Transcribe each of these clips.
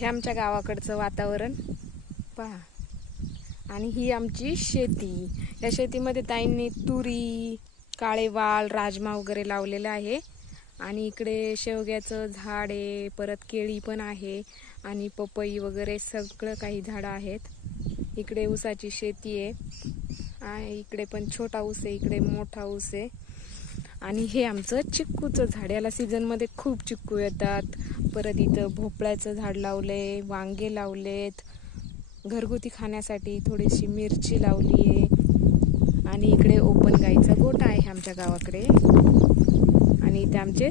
हे आमच्या गावाकडचं वातावरण पहा. आणि ही आमची शेती. या शेतीमध्ये ताईंनी तुरी, काळे वाल, राजमा वगैरे लावलेला आहे. आणि इकडे शेवग्याचं झाड आहे, परत केळी पण आहे आणि पपई वगैरे सगळं काही झाडं आहेत. इकडे ऊसाची शेती आहे, इकडे पण छोटा ऊस आहे, इकडे मोठा ऊस आहे. आणि हे आमचं चिक्कूचं झाड. याला सीझनमध्ये खूप चिक्कू येतात. परत इथं भोपळ्याचं झाड लावले, वांगे लावलेत, घरगुती खाण्यासाठी थोडीशी मिरची लावली आहे. आणि इकडे ओपन गाईचा गोठा आहे आमच्या गावाकडे. आणि इथे आमचे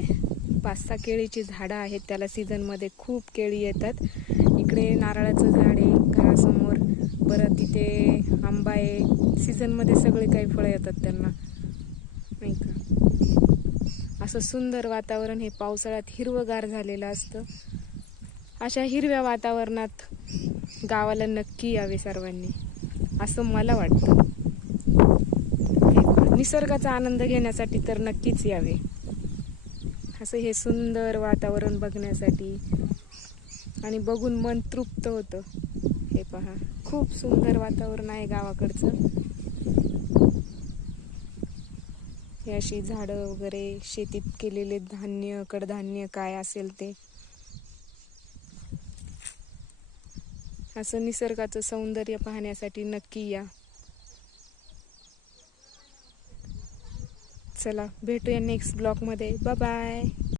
5-6 केळीची झाडं आहेत. त्याला सीझनमध्ये खूप केळी येतात. इकडे नारळाचं झाड आहे घरासमोर. परत इथे आंबा आहे. सीझनमध्ये सगळे काही फळं येतात त्यांना, नाही का. असं सुंदर वातावरण हे पावसाळ्यात हिरवंगार झालेलं असतं. अशा हिरव्या वातावरणात गावाला नक्की यावे सर्वांनी, असं मला वाटतं. निसर्गाचा आनंद घेण्यासाठी तर नक्कीच यावे. असं हे सुंदर वातावरण बघण्यासाठी आणि बघून मन तृप्त होतं. हे पहा, खूप सुंदर वातावरण आहे गावाकडचं. हे अशी झाडं वगैरे, शेतीत केलेले धान्य, कडधान्य काय असेल ते, असं निसर्गाचं सौंदर्य पाहण्यासाठी नक्की या. चला भेटूया नेक्स्ट ब्लॉगमध्ये. Bye bye.